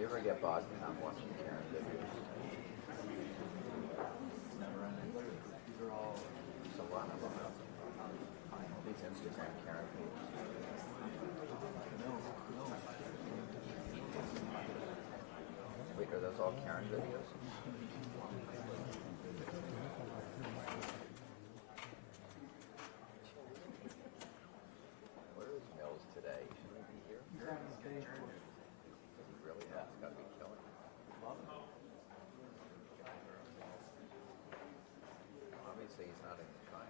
You ever get bogged down watching Karen videos? Never ending. These are all. There's a lot of them out there. All these Instagram Karen pages. No. Wait, are those all Karen videos? Where is Mills today? Should he be here? He's on the stage. Does he really have? It's got to be killing him. Love it. Obviously, he's not in China.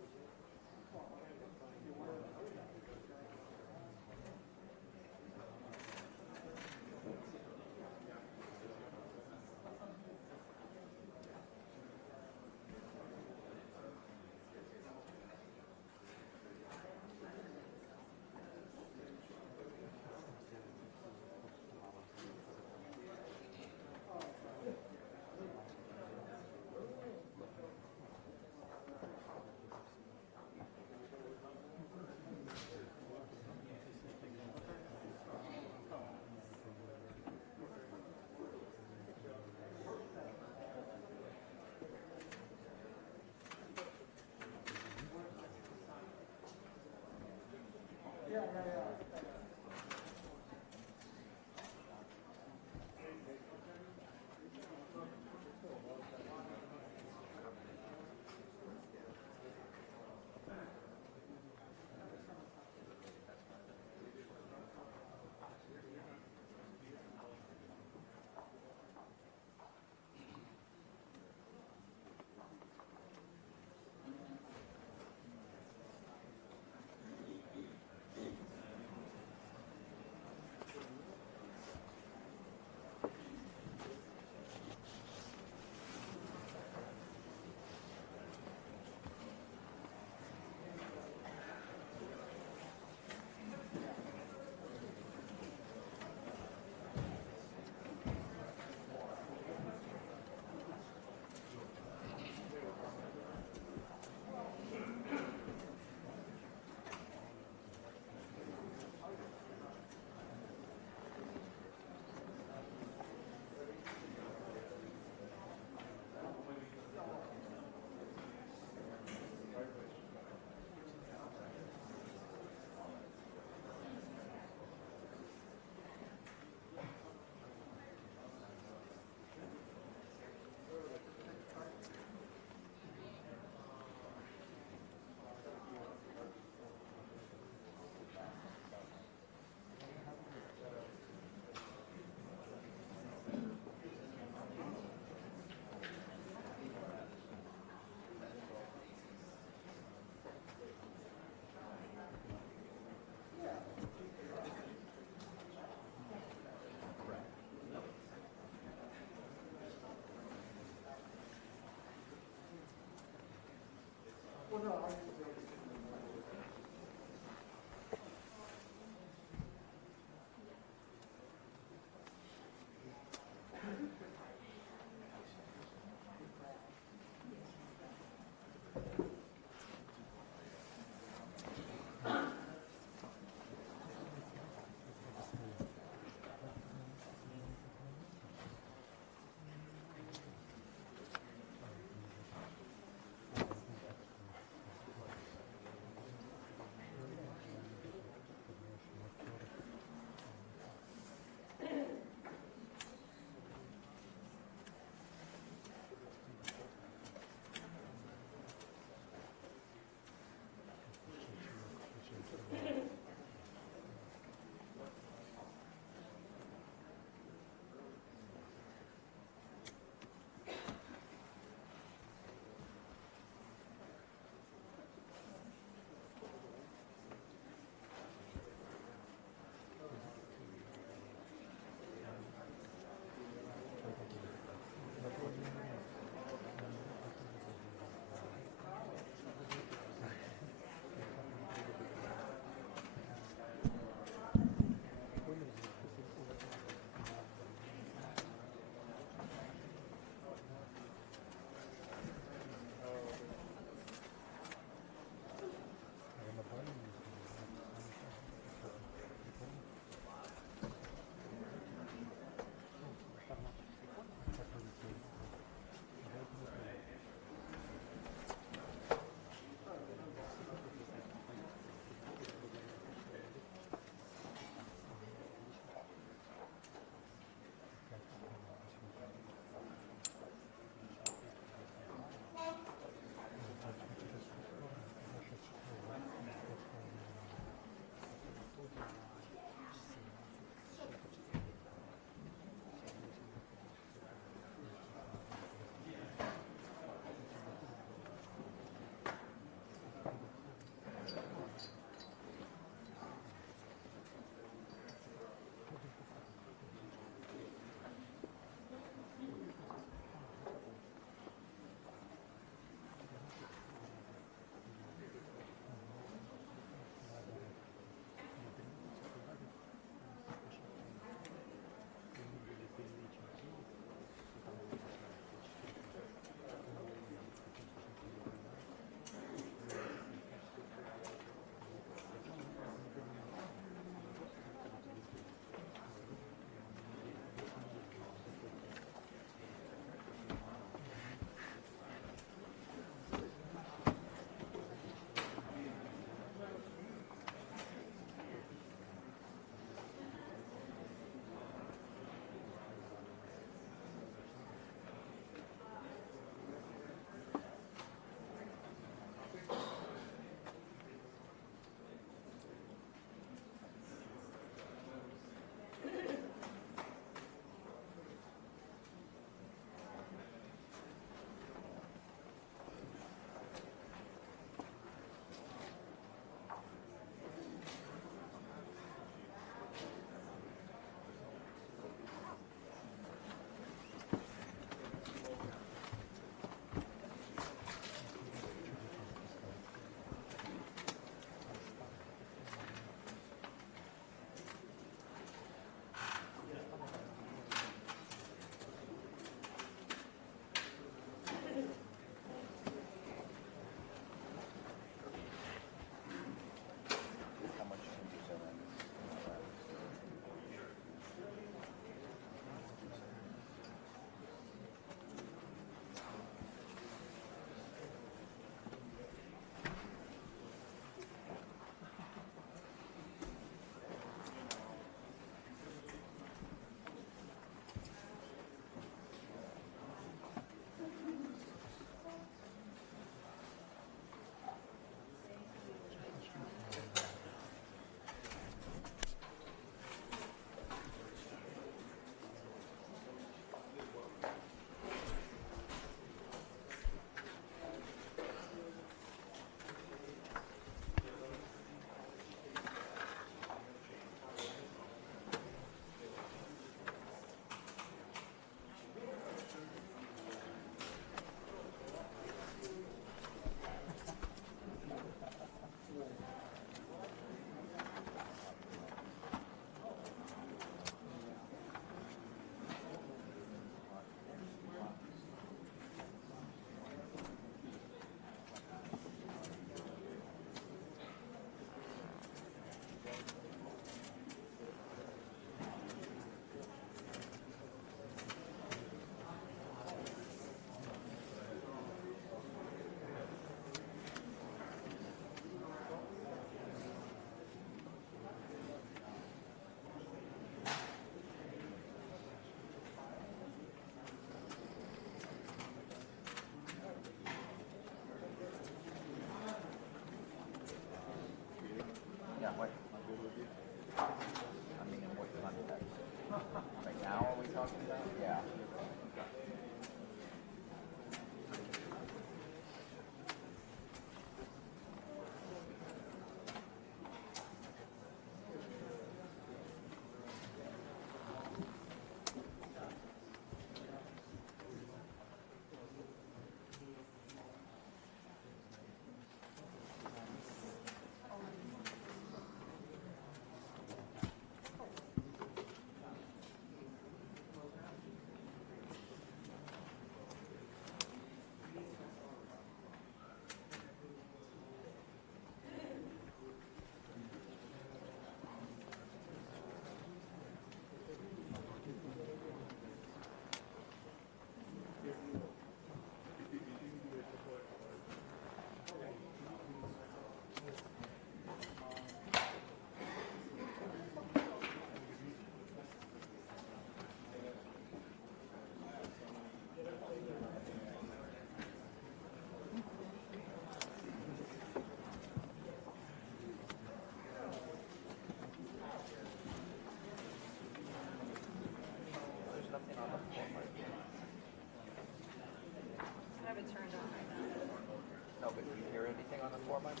on a 4-month?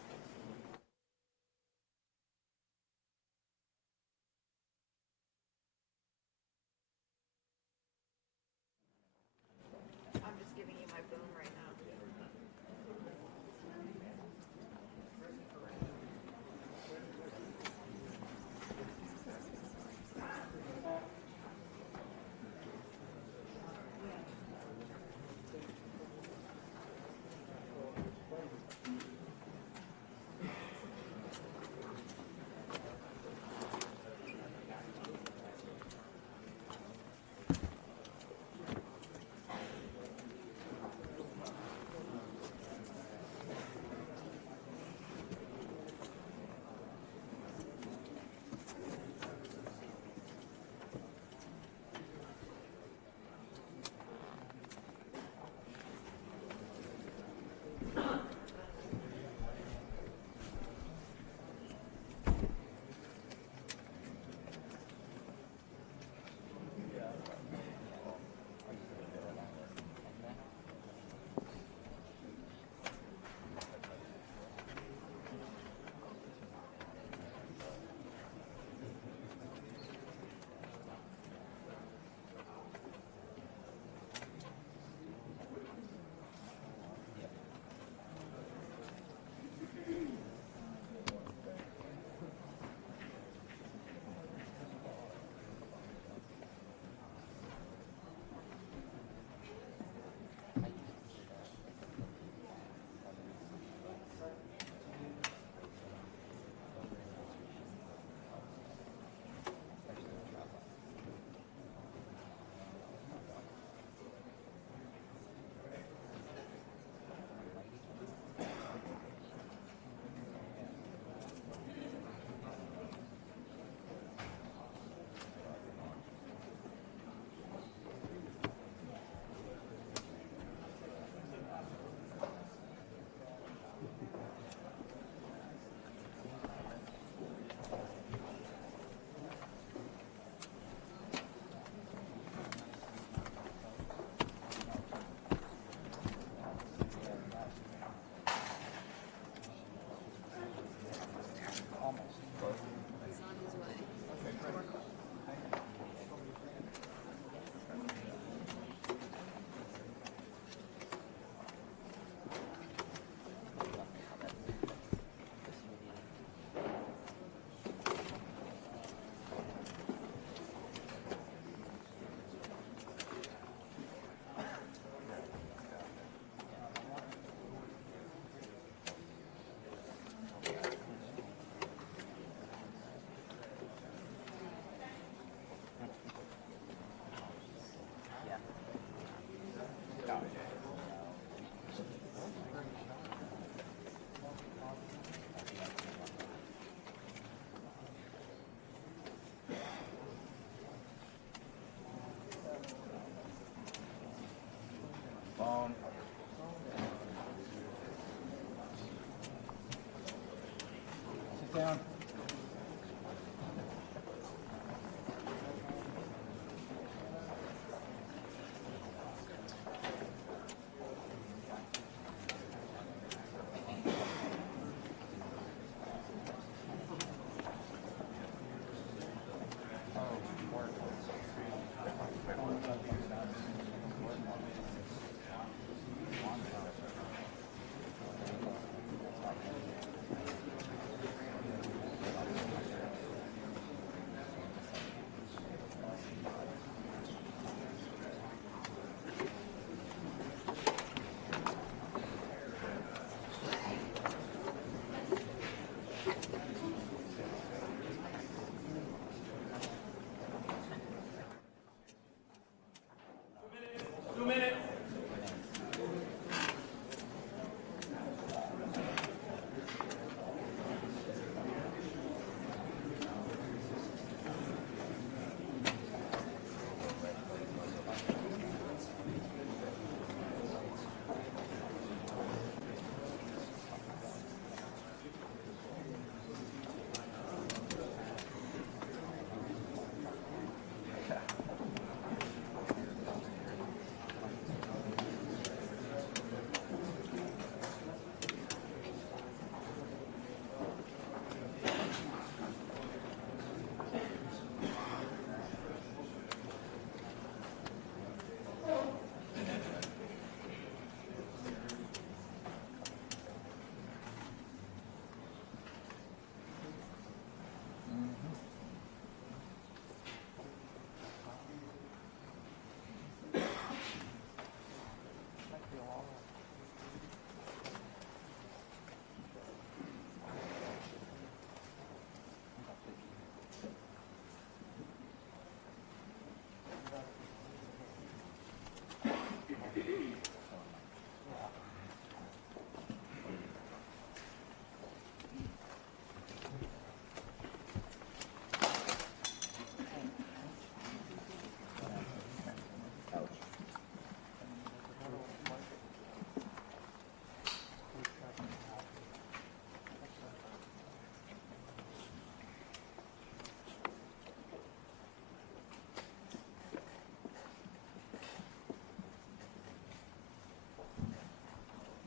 I'm just giving you my boom right now.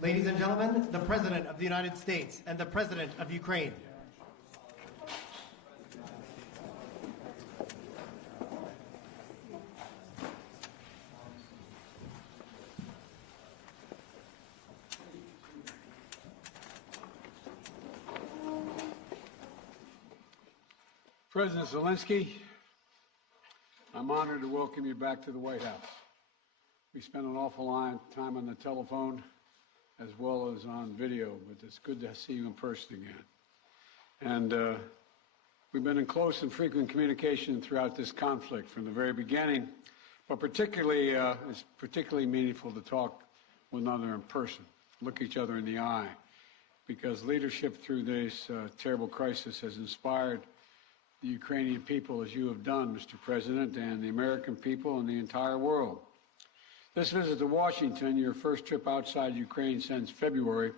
Ladies and gentlemen, the President of the United States and the President of Ukraine. President Zelensky, I'm honored to welcome you back to the White House. We spent an awful lot of time on the telephone as well as on video, but it's good to see you in person again. And we've been in close and frequent communication throughout this conflict from the very beginning, but particularly, it's particularly meaningful to talk with one another in person, look each other in the eye, because leadership through this terrible crisis has inspired the Ukrainian people, as you have done, Mr. President, and the American people and the entire world. This visit to Washington, your first trip outside Ukraine since February,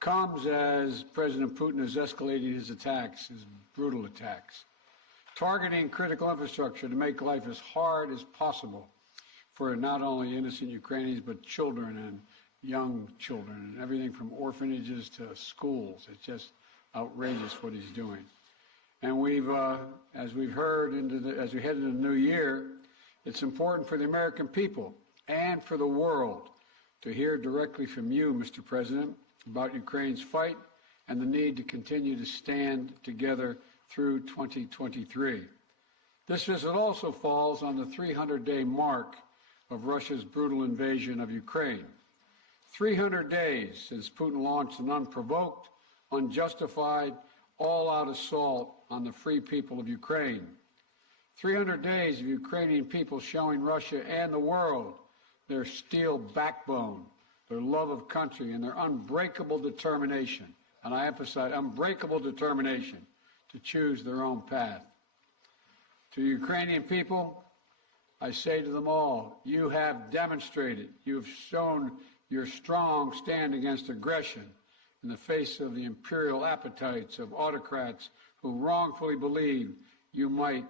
comes as President Putin has escalated his attacks, his brutal attacks, targeting critical infrastructure to make life as hard as possible for not only innocent Ukrainians, but children and young children, and everything from orphanages to schools. It's just outrageous what he's doing. And we've, as we've heard, as we head into the new year, it's important for the American people and for the world to hear directly from you, Mr. President, about Ukraine's fight and the need to continue to stand together through 2023. This visit also falls on the 300-day mark of Russia's brutal invasion of Ukraine. 300 days since Putin launched an unprovoked, unjustified, all-out assault on the free people of Ukraine. 300 days of Ukrainian people showing Russia and the world their steel backbone, their love of country, and their unbreakable determination, and I emphasize unbreakable determination, to choose their own path. To Ukrainian people, I say to them all, you have demonstrated, you have shown your strong stand against aggression in the face of the imperial appetites of autocrats who wrongfully believe they might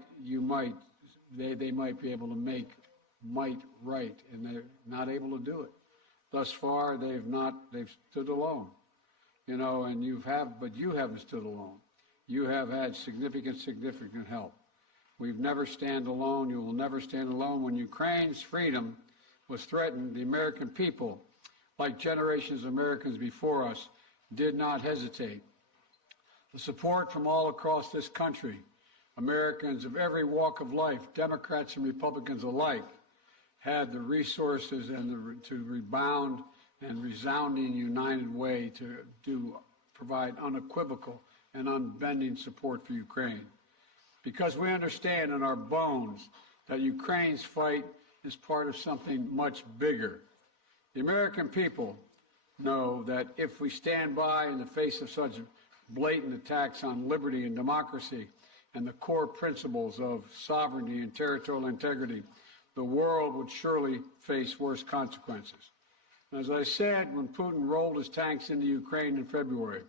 be able to make might right, and they're not able to do it. Thus far, they've stood alone, and but you haven't stood alone. You have had significant help. We've never stand alone. You will never stand alone. When Ukraine's freedom was threatened, the American people, like generations of Americans before us, did not hesitate. The support from all across this country, Americans of every walk of life, Democrats and Republicans alike, had the resources and to rebound and resounding united way to provide unequivocal and unbending support for Ukraine. Because we understand in our bones that Ukraine's fight is part of something much bigger. The American people know that if we stand by in the face of such blatant attacks on liberty and democracy and the core principles of sovereignty and territorial integrity, the world would surely face worse consequences. As I said, when Putin rolled his tanks into Ukraine in February,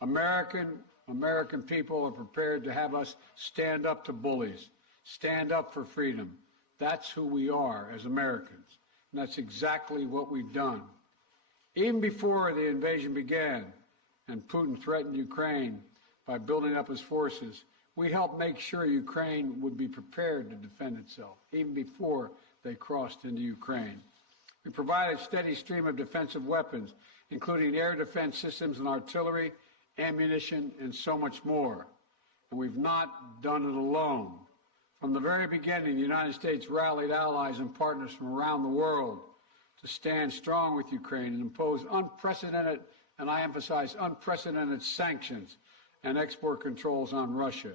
American people are prepared to have us stand up to bullies, stand up for freedom. That's who we are as Americans, and that's exactly what we've done. Even before the invasion began and Putin threatened Ukraine by building up his forces, we helped make sure Ukraine would be prepared to defend itself, even before they crossed into Ukraine. We provided a steady stream of defensive weapons, including air defense systems and artillery, ammunition, and so much more. And we've not done it alone. From the very beginning, the United States rallied allies and partners from around the world to stand strong with Ukraine and impose unprecedented, and I emphasize unprecedented, sanctions and export controls on Russia,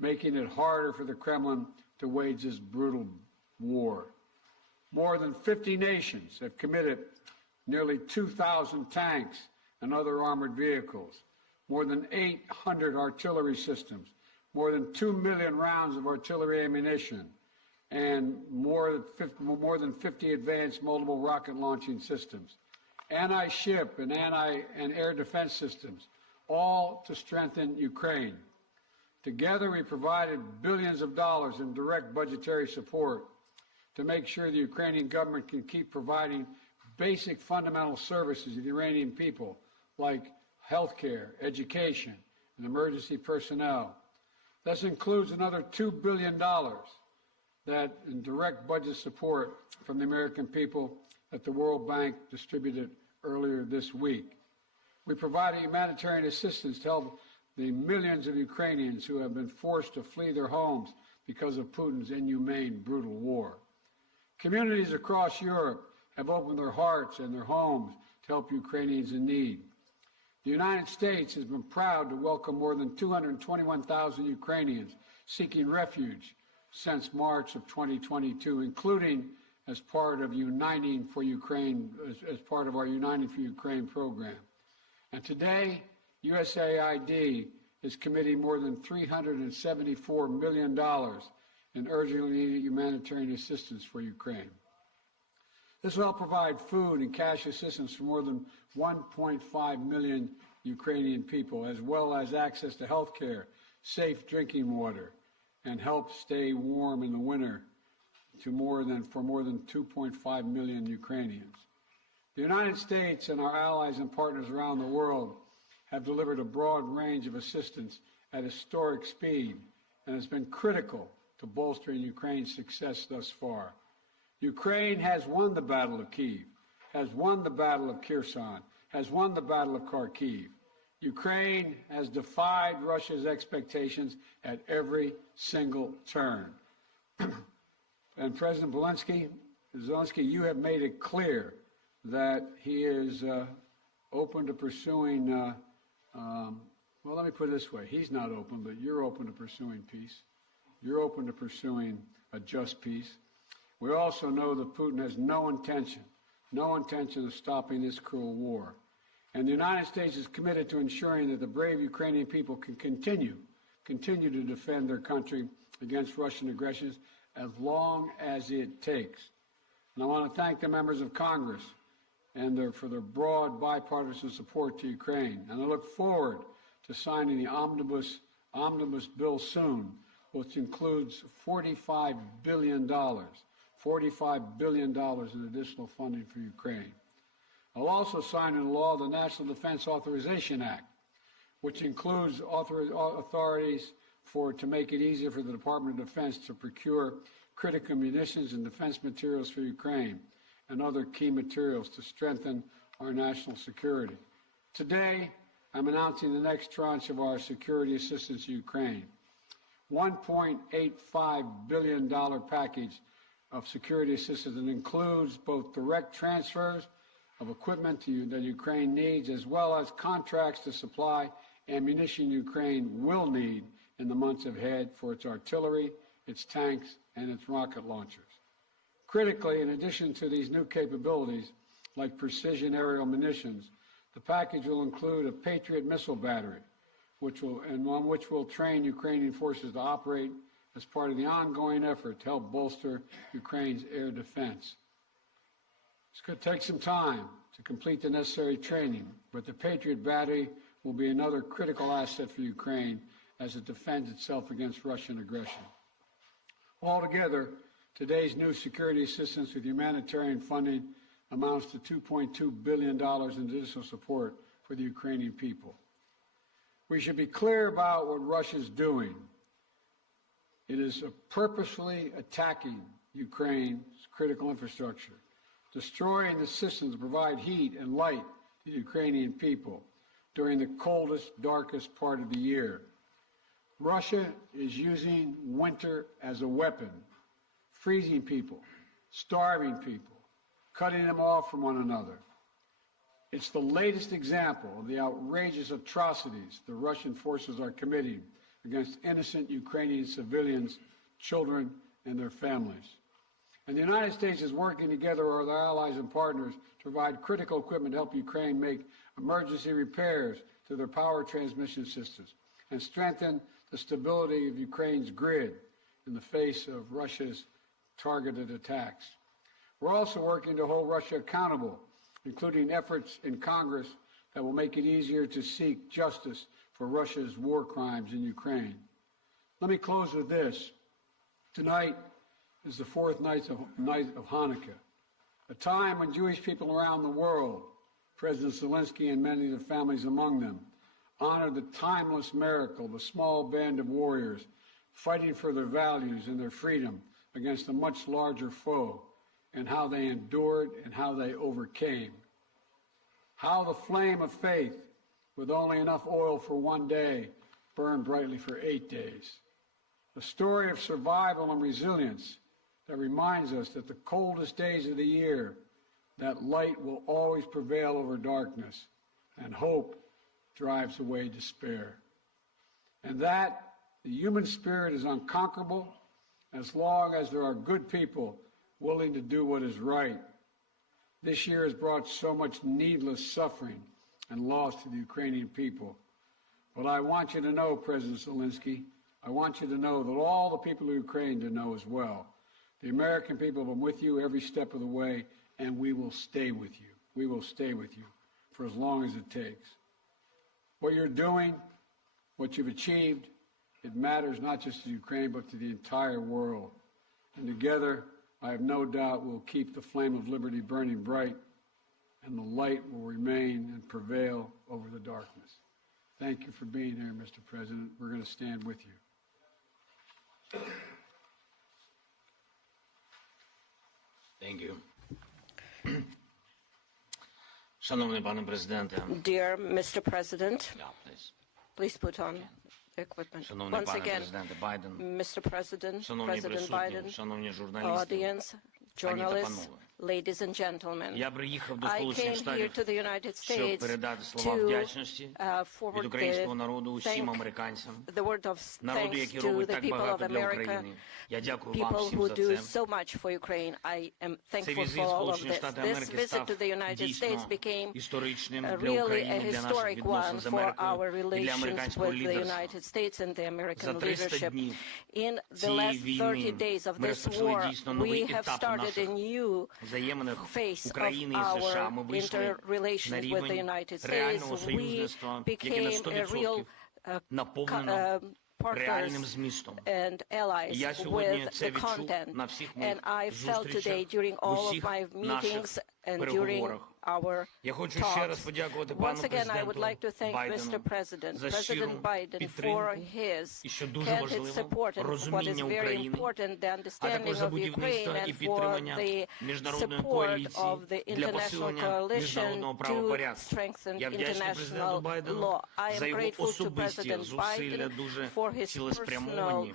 making it harder for the Kremlin to wage this brutal war. More than 50 nations have committed nearly 2,000 tanks and other armored vehicles, more than 800 artillery systems, more than 2 million rounds of artillery ammunition, and more than 50 advanced multiple rocket launching systems, anti-ship and air defense systems, all to strengthen Ukraine. Together, we provided billions of dollars in direct budgetary support to make sure the Ukrainian government can keep providing basic fundamental services to the Iranian people, like health care, education, and emergency personnel. This includes another $2 billion that in direct budget support from the American people that the World Bank distributed earlier this week. We provided humanitarian assistance to help the millions of Ukrainians who have been forced to flee their homes because of Putin's inhumane, brutal war. Communities across Europe have opened their hearts and their homes to help Ukrainians in need. The United States has been proud to welcome more than 221,000 Ukrainians seeking refuge since March of 2022, including as part of Uniting for Ukraine, as part of our Uniting for Ukraine program. And today, USAID is committing more than $374 million in urgently needed humanitarian assistance for Ukraine. This will help provide food and cash assistance for more than 1.5 million Ukrainian people, as well as access to health care, safe drinking water, and help stay warm in the winter for more than 2.5 million Ukrainians. The United States and our allies and partners around the world have delivered a broad range of assistance at historic speed and has been critical to bolstering Ukraine's success thus far. Ukraine has won the Battle of Kyiv, has won the Battle of Kherson, has won the Battle of Kharkiv. Ukraine has defied Russia's expectations at every single turn. And President Zelensky, you have made it clear that he is open to pursuing, well, let me put it this way. He's not open, but you're open to pursuing peace. You're open to pursuing a just peace. We also know that Putin has no intention of stopping this cruel war. And the United States is committed to ensuring that the brave Ukrainian people can continue to defend their country against Russian aggression as long as it takes. And I want to thank the members of Congress for their broad bipartisan support to Ukraine. And I look forward to signing the omnibus bill soon, which includes $45 billion in additional funding for Ukraine. I'll also sign into law the National Defense Authorization Act, which includes authorities to make it easier for the Department of Defense to procure critical munitions and defense materials for Ukraine and other key materials to strengthen our national security. Today, I'm announcing the next tranche of our security assistance to Ukraine. $1.85 billion package of security assistance that includes both direct transfers of equipment that Ukraine needs, as well as contracts to supply ammunition Ukraine will need in the months ahead for its artillery, its tanks, and its rocket launchers. Critically, in addition to these new capabilities, like precision aerial munitions, the package will include a Patriot missile battery, on which will train Ukrainian forces to operate as part of the ongoing effort to help bolster Ukraine's air defense. It's going to take some time to complete the necessary training, but the Patriot battery will be another critical asset for Ukraine as it defends itself against Russian aggression. Altogether, today's new security assistance with humanitarian funding amounts to $2.2 billion in additional support for the Ukrainian people. We should be clear about what Russia is doing. It is purposefully attacking Ukraine's critical infrastructure, destroying the systems to provide heat and light to the Ukrainian people during the coldest, darkest part of the year. Russia is using winter as a weapon, freezing people, starving people, cutting them off from one another. It's the latest example of the outrageous atrocities the Russian forces are committing against innocent Ukrainian civilians, children, and their families. And the United States is working together with our allies and partners to provide critical equipment to help Ukraine make emergency repairs to their power transmission systems and strengthen the stability of Ukraine's grid in the face of Russia's targeted attacks. We're also working to hold Russia accountable, including efforts in Congress that will make it easier to seek justice for Russia's war crimes in Ukraine. Let me close with this. Tonight is the fourth night of Hanukkah. a time when Jewish people around the world, President Zelensky and many of the families among them, honored the timeless miracle of a small band of warriors fighting for their values and their freedom against a much larger foe, and how they endured and how they overcame. How the flame of faith, with only enough oil for one day, burned brightly for 8 days. A story of survival and resilience that reminds us that the coldest days of the year, that light will always prevail over darkness, and hope drives away despair. And that the human spirit is unconquerable as long as there are good people willing to do what is right. This year has brought so much needless suffering and loss to the Ukrainian people. But I want you to know, President Zelensky, I want you to know that all the people of Ukraine to know as well. The American people have been with you every step of the way, and we will stay with you. We will stay with you for as long as it takes. What you're doing, what you've achieved, it matters not just to Ukraine, but to the entire world. And together, I have no doubt we'll keep the flame of liberty burning bright, and the light will remain and prevail over the darkness. Thank you for being here, Mr. President. We're going to stand with you. Thank you. Шановний пане президенте. Dear Mr. President, Yeah, please. please put on the equipment. Шановний Once пане again, президенте Байден. Mr. President, Шановні President присутні, Biden, шановні журналісти. audience, Пані та journalists, панове. ladies and gentlemen. Я приїхав до I Сполучених came here Штатів, to the United щоб States передати слова to вдячності forward від українського народу the усім американцям, the word of народу, thanks який to робить the так people of багато для America, України. Я дякую вам people всім who за do це. so much for Ukraine. I am Цей thankful візит for all of Сполучені this. Штати This Америки visit став to the United States дійсно became історичним для really a України, для наших historic відносин one з for our Америкою і для relations американського with the лідерства. United States and the За American 300 leadership. днів In the цієї last 30 війни days of ми this розпочали war, дійсно новий we have етап у started a наших new взаєминах phase of України і США. Ми our вийшли на interrelations with the рівень United States. реального We союзництва, яке на became a real 100% наповнено реальним partners змістом. and allies Я сьогодні with це the відчув content. на всіх And моїх I felt today зустрічах, during в all of усіх my наших meetings and during переговорах. our Я хочу ще раз talks. подякувати пану Once again, I would президенту like to thank Mr. Байдену President, за щиру President Biden, for підтримку his і, що дуже candid важливо, support and what is розуміння very України, important, the а understanding також за of Ukraine будівництво і and for підтримання the міжнародної support коаліції of the для international посилення coalition міжнародного to правопорядку. strengthen Я вдячний президенту international Байдену law. I за am його grateful to особисті President зусилля, Biden дуже for his цілеспрямовані, personal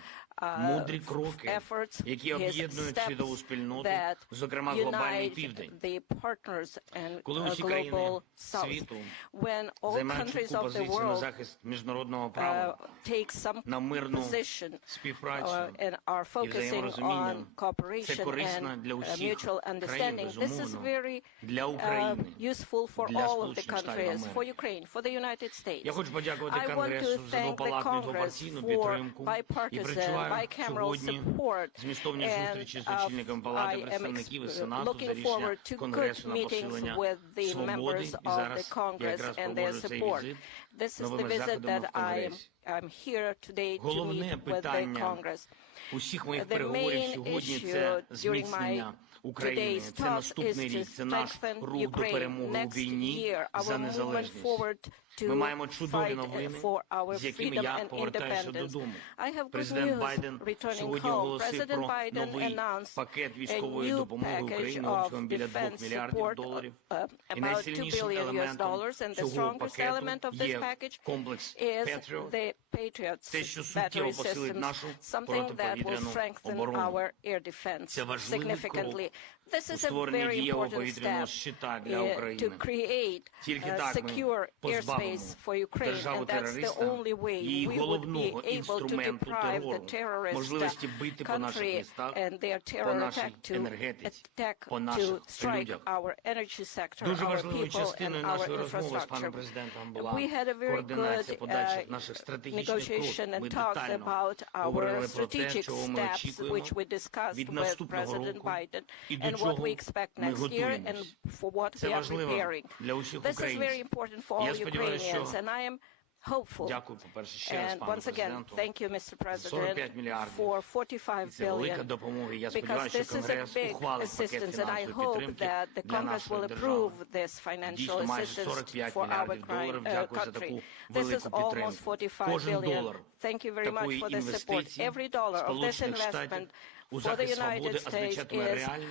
мудрі кроки, efforts, які his об'єднують світову steps спільноту, that зокрема глобальний unite Південь. the partners and Коли усі країни global south. світу When all займають countries чітку of the позицію на world захист міжнародного права, take some на мирну position співпрацю and are і focusing взаєморозуміння, on це cooperation корисно and для усіх mutual країн, understanding. This is безумовно, very для України, useful for для all of the Сполучених Штатів countries, for Америки. Ukraine, for the United States. Я хочу подякувати I want to Конгресу за thank the двопалатну і Congress двопартійну for підтримку і bipartisan, перечуваю bicameral сьогодні support. змістовні And зустрічі з очільником Палати представників і Сенату за looking рішення forward to good Конгресу на meetings посилення with the свободи. members І of the зараз я Congress якраз and their проводжу цей support. візит This is the новими visit заходами that в Конгресі. I'm here today to Головне meet with the питання Congress. усіх моїх The переговорів main сьогодні issue це during зміцнення України. today's Це talk is наступний to рік, це наш strengthen рух до Ukraine. перемоги у Next війні year, за our movement незалежність. forward to Ми маємо чудові fight новини, for our з якими freedom я and повертаюся independence. додому. I have good Президент news Байден returning сьогодні home. оголосив President про Biden новий announced пакет a військової new допомоги package Україні of обсягом біля 2 defense мільярдів support, доларів. І about $2 найсильнішим billion елементом and the цього strongest element пакету of this є package комплекс is Patriot, the Patriots те, що суттєво battery посилить systems, нашу something that will протиповітряну strengthen оборону. our air defense Це важливий significantly. This у is a створенні very дієвого important повітряного step щита для to України. create Тільки так ми secure позбавимо airspace for Ukraine, and that's the державу-терориста only way її we would be головного able to інструменту deprive the терору, terrorist можливості бити по наших country містах, and their по terror нашій attack to енергетиці, attack по to наших strike людях. our energy sector, Дуже our важливою people and частиною our нашої розмови з infrastructure. паном президентом була We had a very координація good подальших наших стратегічних negotiation кроків. Ми and talks детально about our говорили про те, strategic чого ми steps, очікуємо which we discussed від with наступного President року Biden, і до and what чого we expect ми next year and готуємось. for what Це we are важливо preparing. для усіх This is very українців. important for all Я сподіваюся, Ukrainians, що and I am hopeful. Дякую, по-перше, ще раз And пану once again, президенту. thank you, Mr. 45 President, мільярдів. for 45 Це велика billion. допомога. Я Because сподіваюся, this що is a Конгрес big ухвалить пакет assistance, and I фінансової hope підтримки that the для Congress нашої will держави. approve this financial Дійсно, майже assistance 45 for our мільярдів доларів. Дякую за таку country. This is велику almost підтримку. 45 Кожен billion. долар Thank you very much такої for this support. інвестиції Every dollar of this Сполучених Штатів investment у for the захист свободи United States означатиме is реальне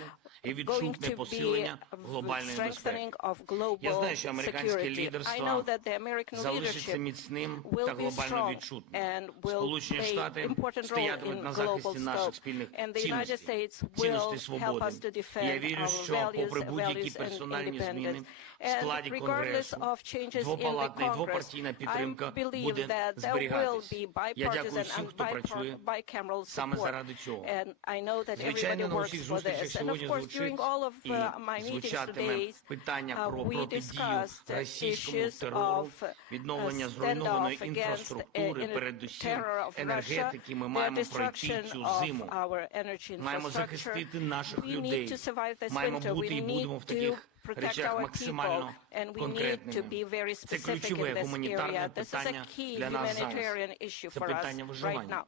і going відчутне to be посилення глобальної безпеки. strengthening of global Я знаю, що американське security. I know лідерство that the American залишиться leadership міцним та will be глобально strong відчутним. and will Сполучені play Штати important role стоятимуть in на global захисті наших scope. спільних And the United цінностей, States will цінностей help свободи. us to І я defend вірю, our що попри values будь-які and персональні зміни independence. в складі And regardless Конгресу, of changes in the двопалатна і Congress, двопартійна I підтримка believe буде that there will зберігатись. be Я дякую bipartisan всім, and хто працює bicameral саме support. заради цього. And I know that everybody Звичайно, на works усіх for зустрічах this. And of сьогодні course, звучить during all of і my meetings звучатиме today, питання про we протидію discussed російському issues терору, of відновлення standoff зруйнованої against інфраструктури, передусім terror of Russia, енергетики. Ми the маємо пройти destruction цю of зиму. our energy Маємо infrastructure. захистити наших We need людей. to survive this Маємо winter. бути We і будемо need в to таких protect речах our people, максимально and we need to конкретними. be very Це specific in ключове this гуманітарне area. This is a питання key для нас зараз. humanitarian issue Це for us питання right виживання. now.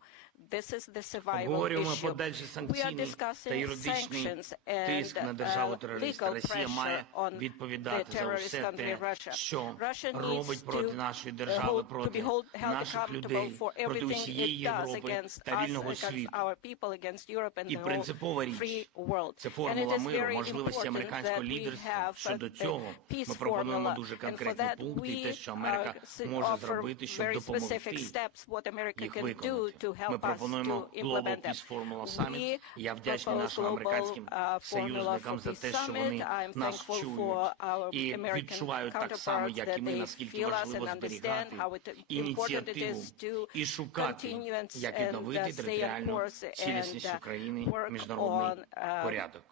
This is the survival Обговорюємо issue. подальший We are санкційний та discussing юридичний sanctions тиск на and державу-терориста. legal Росія pressure має on the відповідати за terrorist все country те, Russia. що Russia needs робить проти нашої держави, to проти be held наших accountable людей, for проти everything усієї it does Європи against та us, вільного against світу. our people, against Europe and І the whole принципова річ free world. – це And it формула is миру, very можливості important американського that we лідерства. have Щодо a цього peace ми пропонуємо formula. дуже And for конкретні that пункти, і те, що we Америка може offer зробити, щоб very specific допомогти steps what America їх can do виконати. to Ми help us пропонуємо to Global implement them. Peace Formula We Summit. І я вдячний propose нашим американським global formula союзникам for за peace те, що вони summit. I'm нас thankful чують for our і American відчувають так само, counterparts як і that ми, they наскільки feel us важливо and understand зберігати how important it ініціативу is to і шукати, continue як and відновити stay on територіальну course цілісність and України, work міжнародний on порядок.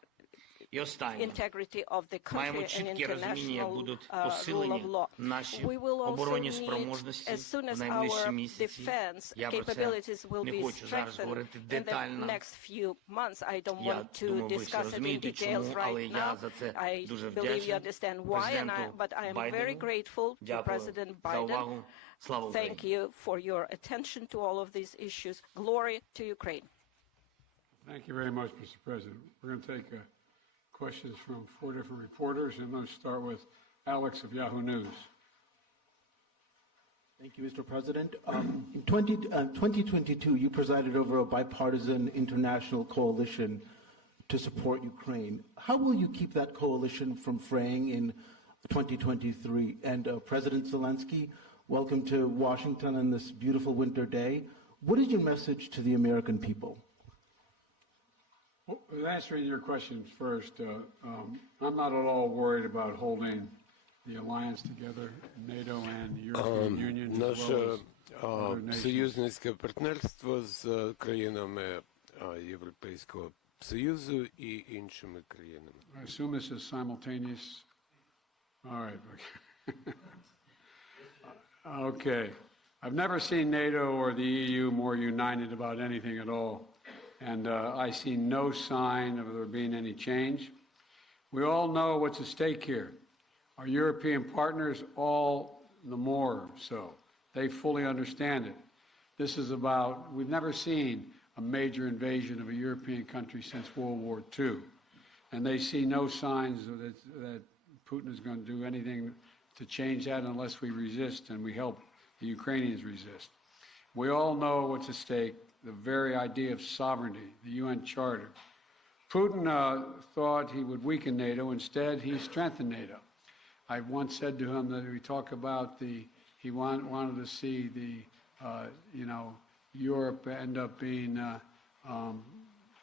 І останнє. integrity of the Маємо country and чітке розуміння, як international будуть rule of посилені law. наші We will also оборонні need, спроможності as soon as в найближчі our місяці. defense Я про це capabilities will не be хочу зараз strengthened говорити in the детально. next few months. I don't Я want to думаю, ви всі discuss it in розумієте, details чому, але right я now. за це I дуже believe you вдячний understand why, but I am very Байдену. grateful to Дякую President за Biden. увагу. Слава Україні! Thank you for your attention to all of these issues. Glory to Ukraine. Thank you very much, Mr. President. We're going to take questions from 4 different reporters, and I'm going to start with Alex of Yahoo News. Thank you, Mr. President. In 2022, you presided over a bipartisan international coalition to support Ukraine. How will you keep that coalition from fraying in 2023? And President Zelensky, welcome to Washington on this beautiful winter day. What is your message to the American people? Well, answering your questions first, I'm not at all worried about holding the alliance together, NATO and the European Union, as Наше well as other nations. союзницьке партнерство з країнами Європейського Союзу і іншими країнами. I assume this is simultaneous. All right. Okay. I've never seen NATO or the EU more united about anything at all. And I see no sign of there being any change. We all know what's at stake here. Our European partners, all the more so. They fully understand it. This is about, we've never seen a major invasion of a European country since World War II. And they see no signs that Putin is going to do anything to change that unless we resist and we help the Ukrainians resist. We all know what's at stake, the very idea of sovereignty, the UN Charter. Putin thought he would weaken NATO. Instead, he strengthened NATO. I once said to him that we talk about he wanted to see Europe end up being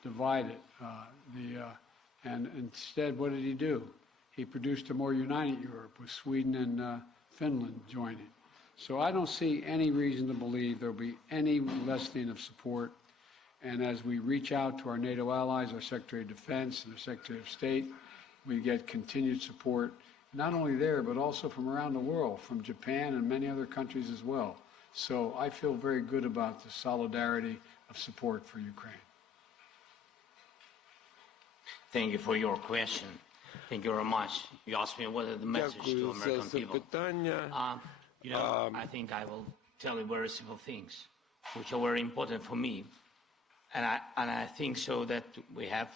divided. And instead, what did he do? He produced a more united Europe with Sweden and Finland joining. So I don't see any reason to believe there'll be any lessening of support. And as we reach out to our NATO allies, our Secretary of Defense and our Secretary of State, we get continued support, not only there, but also from around the world, from Japan and many other countries as well. So I feel very good about the solidarity of support for Ukraine. Thank you for your question. Thank you very much. You asked me what is the message to Дякую за American people. запитання. I think I will tell you very simple things, which are very important for me. And I think so that we have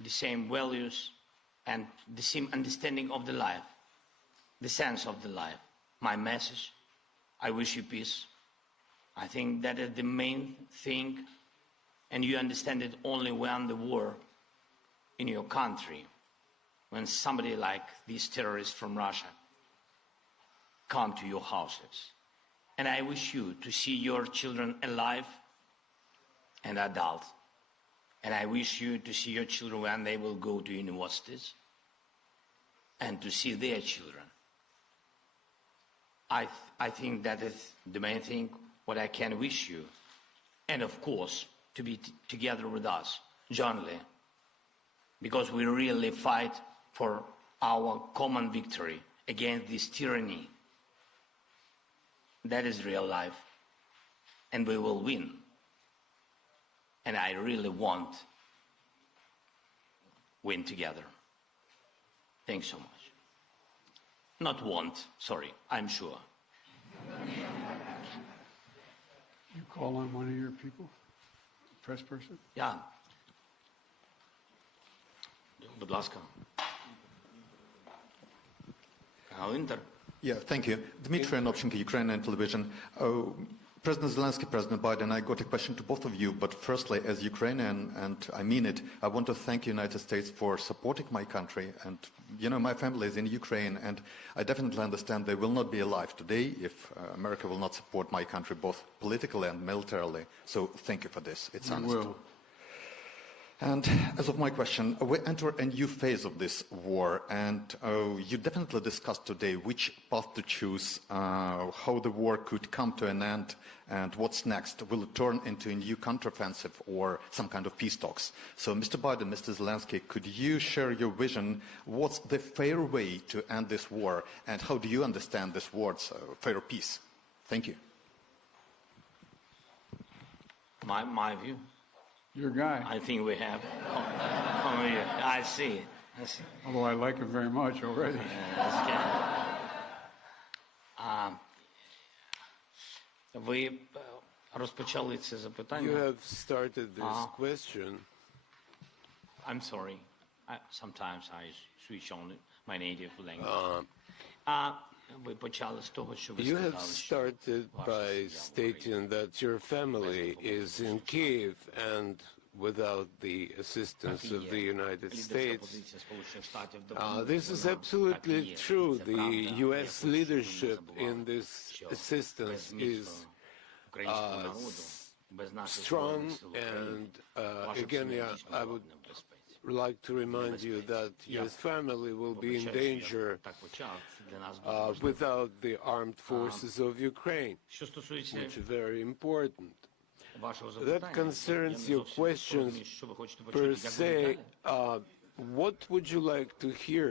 the same values and the same understanding of the life, the sense of the life. My message, I wish you peace. I think that is the main thing, and you understand it only when the war in your country, when somebody like these terrorists from Russia come to your houses. And I wish you to see your children alive and adult. And I wish you to see your children when they will go to universities and to see their children. I think that is the main thing what I can wish you. And of course, to be together with us, jointly, because we really fight for our common victory against this tyranny. That is real life. And we will win. And I really want win together. Thanks so much. Not want, sorry, I'm sure. You call on one of your people, press person? Yeah. Будь ласка. Канал Інтер. Yeah, thank you. Dmitry Anopchenko, Ukrainian television. President Zelensky, President Biden, I got a question to both of you, but firstly, as Ukrainian, and I mean it, I want to thank the United States for supporting my country. And, you know, my family is in Ukraine, and I definitely understand they will not be alive today if America will not support my country, both politically and militarily. So thank you for this. It's honest. Will. And as of my question, we enter a new phase of this war, and you definitely discussed today which path to choose, how the war could come to an end, and what's next. Will it turn into a new counteroffensive or some kind of peace talks? So, Mr. Biden, Mr. Zelensky, could you share your vision? What's the fair way to end this war, and how do you understand this word's fair peace? Thank you. My view. Your guy. I think we have. Come here. I see. Although I like him very much already. Ви розпочали це запитання. You have started this question. I'm sorry. Sometimes I switch on my native language. Ви почали з того, що ви You have сказали, що started ваша by сім'я в stating that your family is in Kiev and without the assistance of the United States. This is absolutely true. The U.S. leadership in this assistance is strong, and again, I would like to remind you that your family will be in danger without the armed forces of Ukraine, which is very important. That concerns your questions per se. What would you like to hear?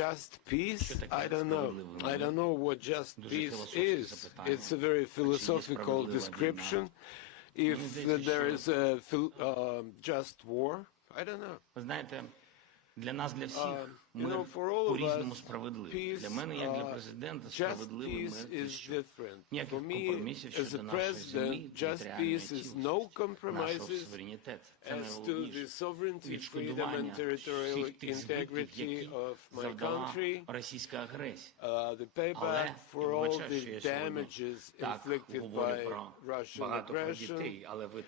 Just peace? I don't know. I don't know what just peace is. It's a very philosophical description. If there is a just war, I don't know. Для нас, для всіх, мир по-різному справедливий. Для мене, як для президента, справедливий мир – це що? Ніяких компромісів щодо нашої землі, територіальної цілісності, нашого суверенітету. Це найголовніше. Відшкодування всіх тих збитків, які завдала російська агресія. Але, я вибачаю, що я сьогодні так говорю про багато про дітей, але ви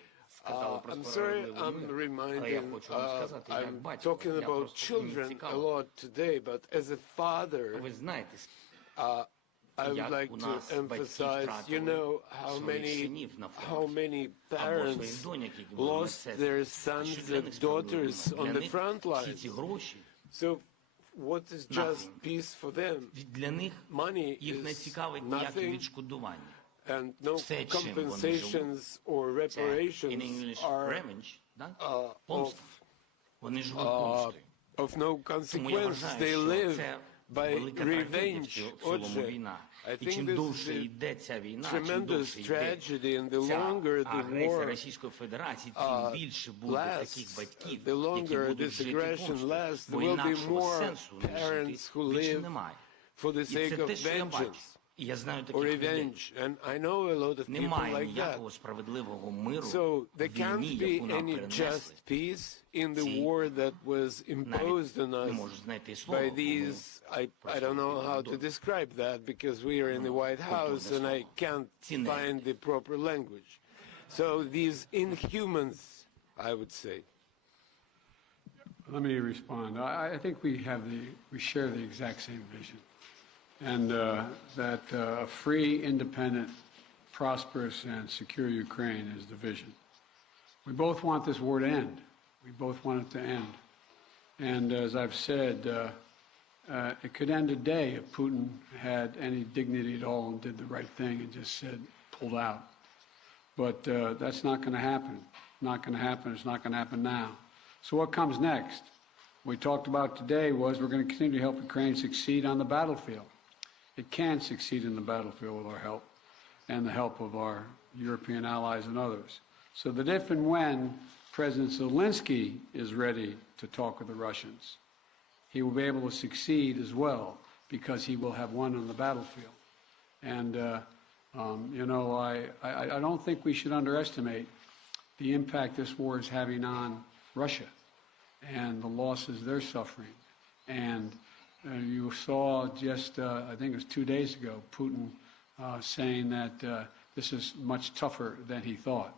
I'm sorry, I'm talking about children a lot today, but as a father, I would like to emphasize, you know, how many parents lost their sons and daughters on the front lines. So what is just peace for them? Money is nothing. And no compensations or reparations are of no consequence. They live by revenge. I think this is a tremendous tragedy, and the longer the war lasts, the longer this aggression lasts, there will be more parents who live for the sake of vengeance or revenge. And I know a lot of people like that. So there can't be any just peace in the war that was imposed on us by these, I don't know how to describe that because we are in the White House and I can't find the proper language. So these inhumans, I would say. Let me respond. I think we share the exact same vision. And that a free, independent, prosperous, and secure Ukraine is the vision. We both want this war to end. We both want it to end. And as I've said, it could end today if Putin had any dignity at all and did the right thing and just said, pulled out. But that's not going to happen. Not going to happen. It's not going to happen now. So what comes next? What we talked about today was we're going to continue to help Ukraine succeed on the battlefield. It can succeed in the battlefield with our help and the help of our European allies and others. So that if and when President Zelensky is ready to talk with the Russians, he will be able to succeed as well because he will have won on the battlefield. And, you know, I don't think we should underestimate the impact this war is having on Russia and the losses they're suffering. And you saw just, I think it was 2 days ago, Putin saying that this is much tougher than he thought.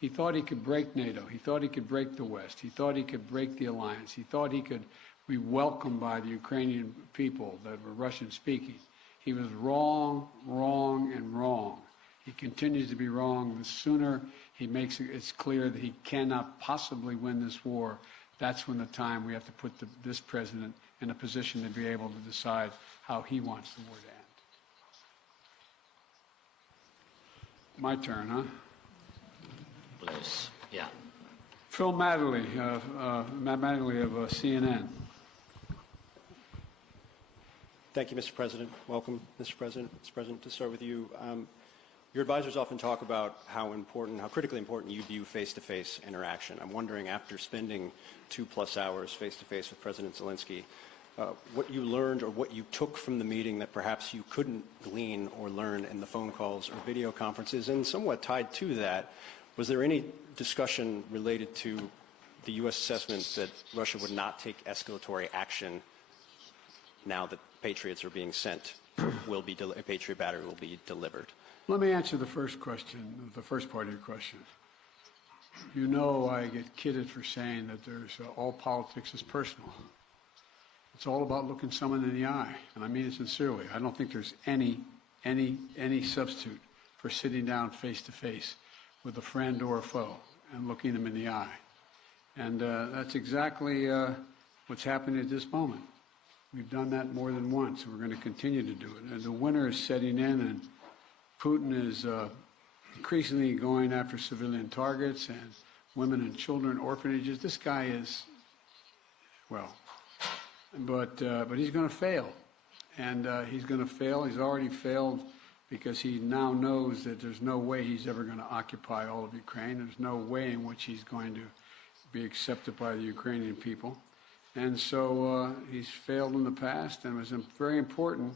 He thought he could break NATO. He thought he could break the West. He thought he could break the alliance. He thought he could be welcomed by the Ukrainian people that were Russian-speaking. He was wrong, wrong, and wrong. He continues to be wrong. The sooner he makes it's clear that he cannot possibly win this war, that's when the time we have to put this president in a position to be able to decide how he wants the war to end. My turn, huh? Please, yeah. Phil Matterly, Matt Matterly of CNN. Thank you, Mr. President. Welcome, Mr. President. Mr. President, to start with you, your advisors often talk about how critically important you view face-to-face interaction. I'm wondering, after spending 2+ hours face-to-face with President Zelensky, what you learned or what you took from the meeting that perhaps you couldn't glean or learn in the phone calls or video conferences, and somewhat tied to that, was there any discussion related to the U.S. assessment that Russia would not take escalatory action now that Patriots are being sent, a Patriot battery will be delivered? Let me answer the first question, the first part of your question. You know I get kidded for saying that there's all politics is personal. It's all about looking someone in the eye, and I mean it sincerely. I don't think there's any substitute for sitting down face-to-face with a friend or a foe and looking them in the eye. And that's exactly what's happening at this moment. We've done that more than once, and we're going to continue to do it. And the winter is setting in, and Putin is increasingly going after civilian targets and women and children, orphanages. This guy is, well, but he's going to fail. And he's going to fail. He's already failed because he now knows that there's no way he's ever going to occupy all of Ukraine. There's no way in which he's going to be accepted by the Ukrainian people. And so he's failed in the past, and it was very important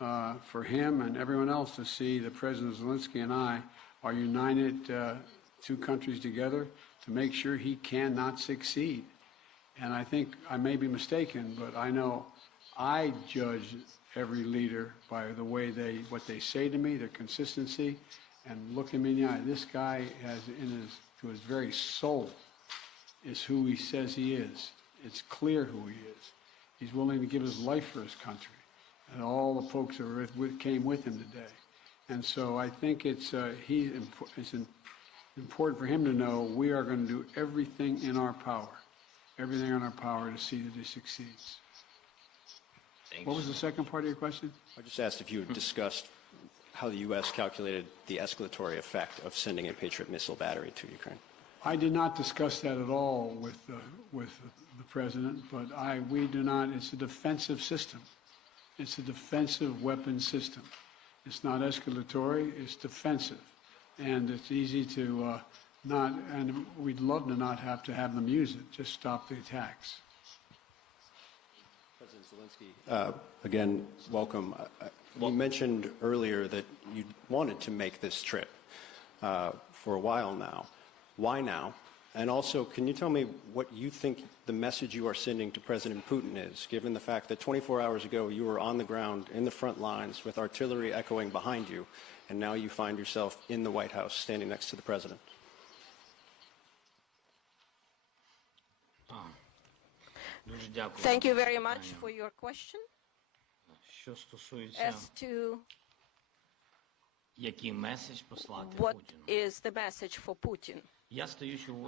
for him and everyone else to see that President Zelensky and I are united, two countries together, to make sure he cannot succeed. And I think I may be mistaken, but I know I judge every leader by the way what they say to me, their consistency, and look him in the eye. This guy has to his very soul is who he says he is. It's clear who he is. He's willing to give his life for his country, and all the folks that came with him today. And so I think it's important for him to know we are going to do everything in our power to see that he succeeds. Thanks. What was the second part of your question? I just asked if you had discussed how the U.S. calculated the escalatory effect of sending a Patriot missile battery to Ukraine. I did not discuss that at all with the president, but we do not. It's a defensive system. It's a defensive weapon system. It's not escalatory. It's defensive, and it's easy to not. And we'd love to not have to have them use it. Just stop the attacks. President Zelensky, again, welcome. You mentioned earlier that you wanted to make this trip for a while now. Why now? And also, can you tell me what you think the message you are sending to President Putin is, given the fact that 24 hours ago you were on the ground in the front lines with artillery echoing behind you, and now you find yourself in the White House standing next to the president? Thank you very much for your question. As to what is the message for Putin?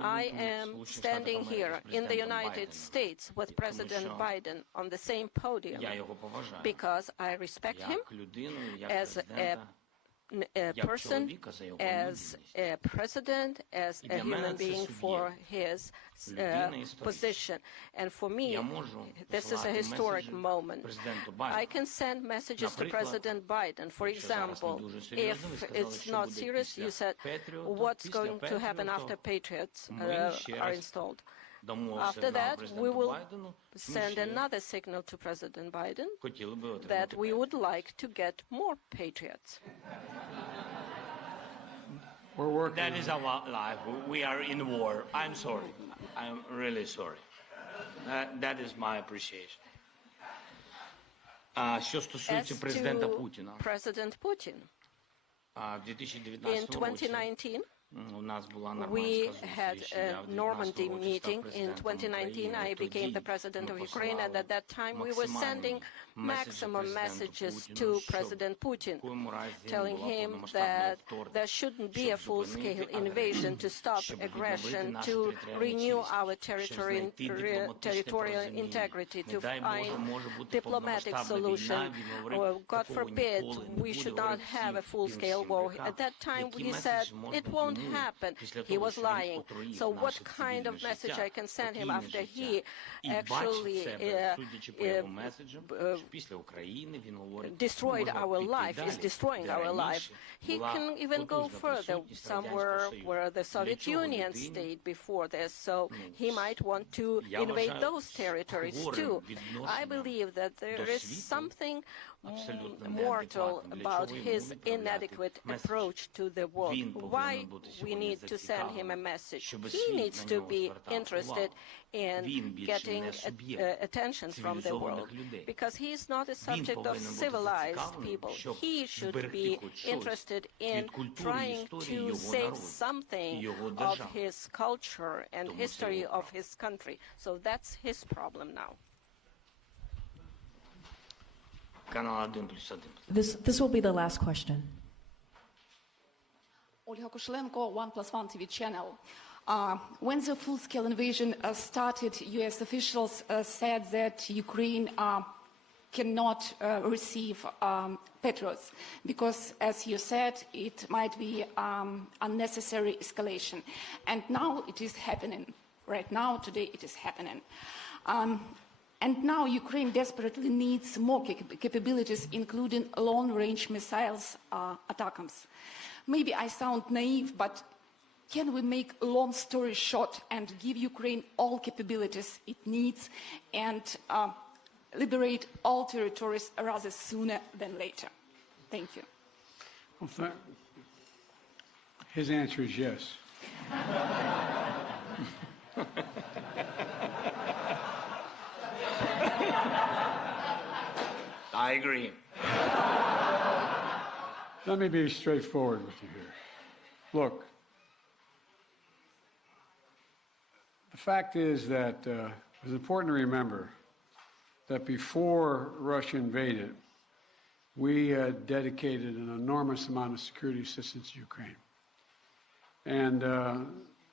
I am standing here in the United States with President Biden on the same podium because I respect him as a person, as a president, as a human being for his position. And for me, this is a historic moment. I can send messages to President Biden. For example, if it's not serious, you said, what's going to happen after Patriots are installed? After that, we will send another signal to President Biden that we would like to get more Patriots. We're working. That is our life. We are in war. I'm sorry. I'm really sorry. That is my appreciation. Що стосується президента Путіна. President Putin. In 2019, we had a Normandy meeting. In 2019, I became the president of Ukraine, and at that time, we were sending maximum messages to President Putin, telling him that there shouldn't be a full-scale invasion, to stop aggression, to renew our territorial integrity, to find diplomatic solution. Or, God forbid, we should not have a full-scale war. At that time, he said it won't happen. He was lying. So what kind of message I can send him after he actually destroyed our life, is destroying our life? He can even go further, somewhere where the Soviet Union stayed before this, so he might want to invade those territories too. I believe that there is something mortal about his inadequate approach to the world. Why we need to send him a message? He needs to be interested in getting attention from the world, because he is not a subject of civilized people. He should be interested in trying to save something of his culture and history of his country. So that's his problem now. This will be the last question. Olga Koshelenko, 1+1 TV channel. When the full-scale invasion started, U.S. officials said that Ukraine cannot receive Patriots because, as you said, it might be unnecessary escalation. And now it is happening. Right now, today, it is happening. And now Ukraine desperately needs more capabilities, including long-range missiles ATACMS. Maybe I sound naive, but can we make a long story short and give Ukraine all capabilities it needs and liberate all territories rather sooner than later? Thank you. Well, his answer is yes. I agree. Let me be straightforward with you here. Look, the fact is that it's important to remember that before Russia invaded, we dedicated an enormous amount of security assistance to Ukraine. And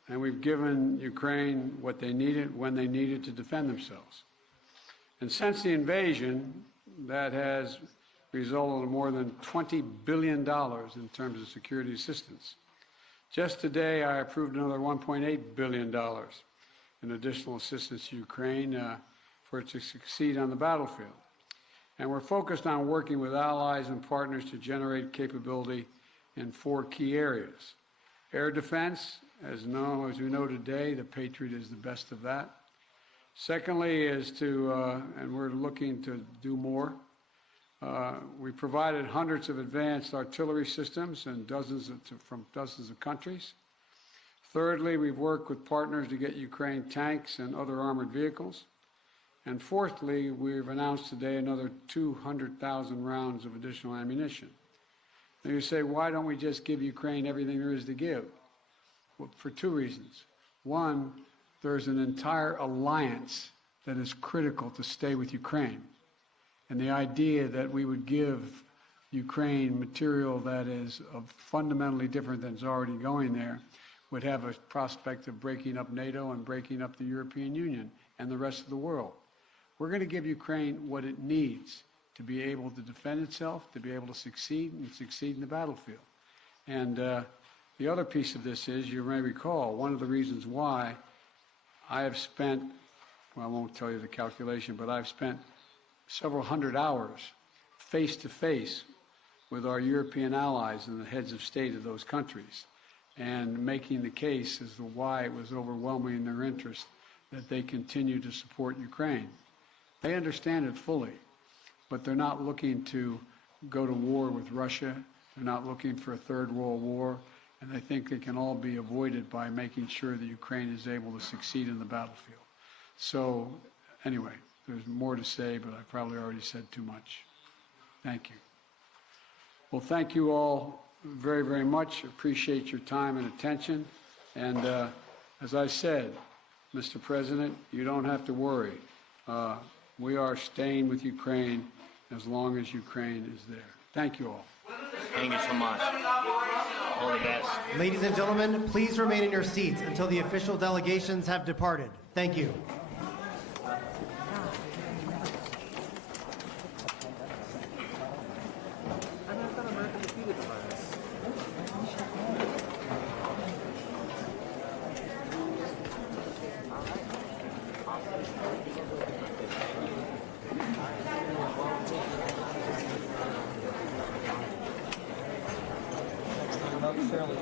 we've given Ukraine what they needed when they needed to defend themselves. And since the invasion, that has resulted in more than $20 billion in terms of security assistance. Just today, I approved another $1.8 billion in additional assistance to Ukraine for it to succeed on the battlefield. And we're focused on working with allies and partners to generate capability in 4 key areas. Air defense, as we know today, the Patriot is the best of that. Secondly is to, and we're looking to do more, we provided hundreds of advanced artillery systems and from dozens of countries. Thirdly, we've worked with partners to get Ukraine tanks and other armored vehicles. And fourthly, we've announced today another 200,000 rounds of additional ammunition. Now you say, why don't we just give Ukraine everything there is to give? Well, for two reasons. One, there's an entire alliance that is critical to stay with Ukraine. And the idea that we would give Ukraine material that is fundamentally different than is already going there would have a prospect of breaking up NATO and breaking up the European Union and the rest of the world. We're going to give Ukraine what it needs to be able to defend itself, to be able to succeed and succeed in the battlefield. And the other piece of this is, you may recall, one of the reasons why I have spent, well, I won't tell you the calculation, but I've spent several hundred hours face-to-face with our European allies and the heads of state of those countries, and making the case as to why it was overwhelming in their interest that they continue to support Ukraine. They understand it fully, but they're not looking to go to war with Russia. They're not looking for a third world war, and I think they can all be avoided by making sure that Ukraine is able to succeed in the battlefield. So, anyway, there's more to say, but I probably already said too much. Thank you. Well, thank you all very, very much. Appreciate your time and attention. And as I said, Mr. President, you don't have to worry. We are staying with Ukraine as long as Ukraine is there. Thank you all. Thank you so much. All the best. Ladies and gentlemen, please remain in your seats until the official delegations have departed. Thank you. Fairly